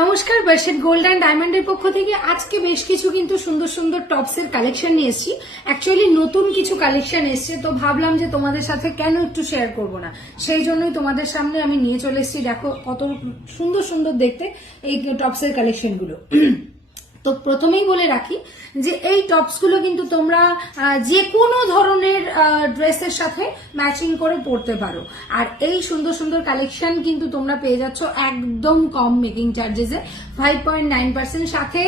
নমস্কার, বার্ষিক gold and ডায়মন্ডের পক্ষ থেকে আজকে বেশ কিছু কিন্তু সুন্দর সুন্দর টপসের কালেকশন নিয়ে এসেছি। অ্যাকচুয়ালি নতুন কিছু কালেকশন এসছে, তো ভাবলাম যে তোমাদের সাথে কেন একটু শেয়ার করব না, সেই জন্যই তোমাদের সামনে আমি নিয়ে চলে এসেছি। দেখো কত সুন্দর সুন্দর দেখতে এই টপসের কালেকশনগুলো। তো প্রথমেই বলে রাখি যে এই টপসগুলো কিন্তু তোমরা যে কোনো ধরনের ড্রেসের সাথে ম্যাচিং করে পরতে পারো। আর এই সুন্দর সুন্দর কালেকশন কিন্তু তোমরা পেয়ে যাচ্ছ একদম কম মেকিং চার্জেসে, 5.9%। সাথে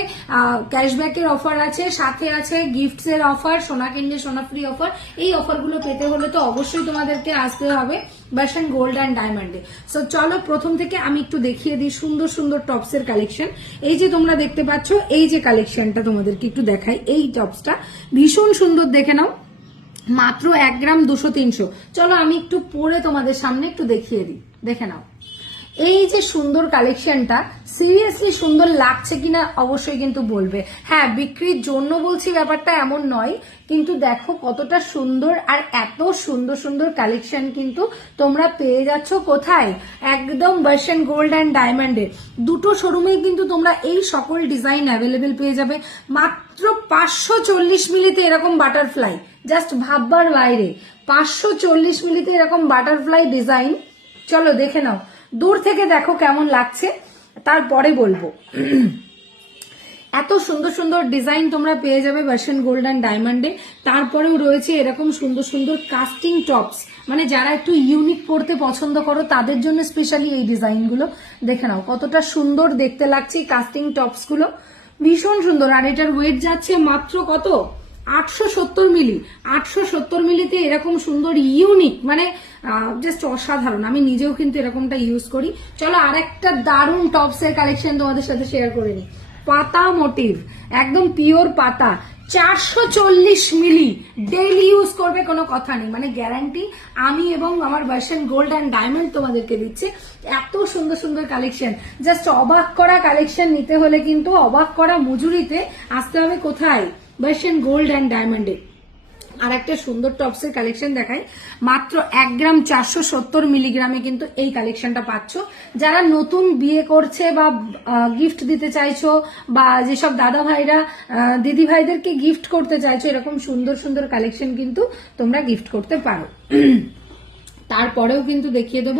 ক্যাশব্যাকের অফার আছে, সাথে আছে গিফটস এর অফার, সোনা কিনলে সোনা ফ্রি অফার। এই অফারগুলো পেতে হলে তো অবশ্যই তোমাদেরকে আসতে হবে বার্ষিক গোল্ড অ্যান্ড ডায়মন্ডে। সো চলো প্রথম থেকে আমি একটু দেখিয়ে দিই সুন্দর সুন্দর টপসের কালেকশন। এই যে তোমরা দেখতে পাচ্ছ, এই যে কালেকশনটা তোমাদেরকে একটু দেখাই। এই টপসটা ভীষণ সুন্দর, দেখে নাও, মাত্র 1 গ্রাম 200-300। চলো আমি একটু পরে তোমাদের সামনে একটু দেখিয়ে দিই, দেখে নাও। এই যে সুন্দর কালেকশনটা সিরিয়াসলি সুন্দর লাগছে কিনা অবশ্যই কিন্তু বলবে। হ্যাঁ, বিক্রির জন্য বলছি ব্যাপারটা এমন নয়, কিন্তু দেখো কতটা সুন্দর। আর এত সুন্দর সুন্দর কালেকশন কিন্তু তোমরা পেয়ে যাচ্ছ কোথায়? একদম বার্ষিক গোল্ড অ্যান্ড ডায়মন্ডে। দুটো শোরুমেই কিন্তু তোমরা এই সকল ডিজাইন অ্যাভেলেবেল পেয়ে যাবে। মাত্র 540 মিলিতে এরকম বাটারফ্লাই, জাস্ট ভাববার বাইরে। 540 মিলিতে এরকম বাটারফ্লাই ডিজাইন। চলো দেখে নাও, দূর থেকে দেখো কেমন লাগছে, তারপরে বলবো। এত সুন্দর সুন্দর ডিজাইন তোমরা পেয়ে যাবে বার্ষিক গোল্ড অ্যান্ড ডায়মন্ডে। তারপরেও রয়েছে এরকম সুন্দর সুন্দর কাস্টিং টপস, মানে যারা একটু ইউনিক পড়তে পছন্দ করো তাদের জন্য স্পেশালি এই ডিজাইনগুলো। দেখে নাও কতটা সুন্দর দেখতে লাগছে এই কাস্টিং টপস গুলো, ভীষণ সুন্দর। আর এটার ওয়েট যাচ্ছে মাত্র কত? 870 মিলি। 870 মিলিতে এরকম সুন্দর ইউনিক, মানে জাস্ট অসাধারণ। আমি নিজেও কিন্তু এরকমটা ইউজ করি। চলো আরেকটা দারুণ টপসের কালেকশন তোমাদের সাথে শেয়ার করে নিই। পাতা মোটিভ, একদম পিওর পাতা, 440 মিলি। ডেইলি ইউজ করবে, কোনো কথা নেই, মানে গ্যারান্টি আমি এবং আমার বার্ষিক গোল্ড অ্যান্ড ডায়মন্ড তোমাদেরকে দিচ্ছে। এত সুন্দর সুন্দর কালেকশন, জাস্ট অবাক করা কালেকশন নিতে হলে কিন্তু অবাক করা মজুরিতে আসতে হবে কোথায়? বার্ষিক গোল্ড অ্যান্ড ডায়মন্ডে। আর একটা সুন্দর টপসের কালেকশন দেখাই। মাত্র 1 গ্রাম 470 মিলিগ্রামে কিন্তু এই কালেকশনটা পাচ্ছ। যারা নতুন বিয়ে করছে বা গিফট দিতে চাইছো, বা যেসব দাদা ভাইরা দিদি ভাইদেরকে গিফট করতে চাইছো, এরকম সুন্দর সুন্দর কালেকশন কিন্তু তোমরা গিফট করতে পারো। তারপরেও কিন্তু দেখিয়ে দেব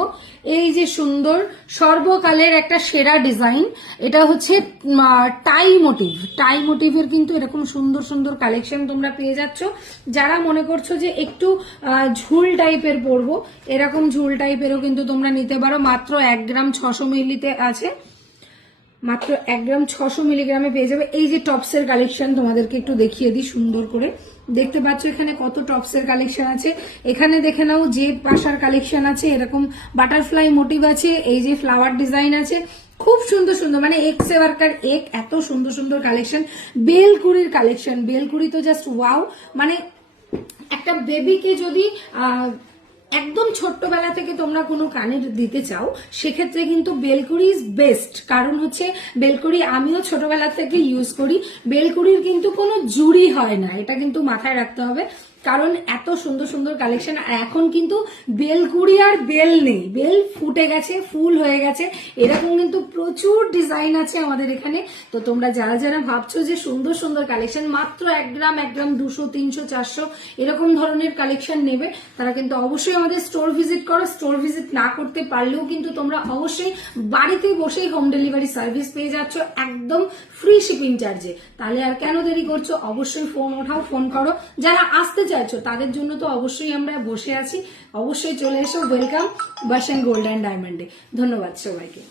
এই যে সুন্দর সর্বকালের একটা সেরা ডিজাইন। এটা হচ্ছে টাই মোটিভ। টাই মোটিভের কিন্তু এরকম সুন্দর সুন্দর কালেকশন তোমরা পেয়ে যাচ্ছ। যারা মনে করছো যে একটু ঝুল টাইপের পরবো, এরকম ঝুল টাইপেরও কিন্তু তোমরা নিতে পারো। মাত্র 1 গ্রাম 600 মিলিতে আছে, মাত্র 1 গ্রাম 600 মিলিগ্রামে পেয়ে যাবে। এই যে টপসের কালেকশন তোমাদেরকে একটু দেখিয়ে দিই সুন্দর করে। দেখতে পাচ্ছ এখানে কত টপসের কালেকশন আছে। এখানে দেখে নাও যে পাশার কালেকশন আছে, এরকম বাটারফ্লাই মোটিভ আছে, এই যে ফ্লাওয়ার ডিজাইন আছে, খুব সুন্দর সুন্দর, মানে এক সে ওয়ার্কার এক, এত সুন্দর সুন্দর কালেকশন। বেলকুড়ির কালেকশন, বেলকুড়ি তো জাস্ট ওয়াও। মানে একটা বেবিকে যদি একদম ছোট্টবেলা থেকে তোমরা কোনো কানে দিতে চাও, সেক্ষেত্রে কিন্তু বেলকুড়ি ইজ বেস্ট। কারণ হচ্ছে বেলকুড়ি আমিও ছোটবেলা থেকে ইউজ করি। বেলকুড়ির কিন্তু কোনো জুড়ি হয় না, এটা কিন্তু মাথায় রাখতে হবে। কারণ এত সুন্দর সুন্দর কালেকশন। আর এখন কিন্তু বেলকুড়ি আর বেল নেই, বেল ফুটে গেছে, ফুল হয়ে গেছে। এরকম কিন্তু প্রচুর ডিজাইন আছে আমাদের এখানে। তো তোমরা যারা যারা ভাবছো যে সুন্দর সুন্দর কালেকশন মাত্র 1 গ্রাম 200, 300, 400 এরকম ধরনের কালেকশন নেবে, তারা কিন্তু অবশ্যই আমাদের স্টোর ভিজিট করো। স্টোর ভিজিট না করতে পারলেও কিন্তু তোমরা অবশ্যই বাড়িতে বসেই হোম ডেলিভারি সার্ভিস পেয়ে যাচ্ছ একদম ফ্রি শিপিং চার্জে। তাহলে আর কেন দেরি করছো? অবশ্যই ফোন ওঠাও, ফোন করো। যারা আসতে চাইছো তাদের জন্য তো অবশ্যই আমরা বসে আছি, অবশ্যই চলে এসো। ওয়েলকাম বার্ষিক গোল্ড অ্যান্ড ডায়মন্ডে। ধন্যবাদ সবাইকে।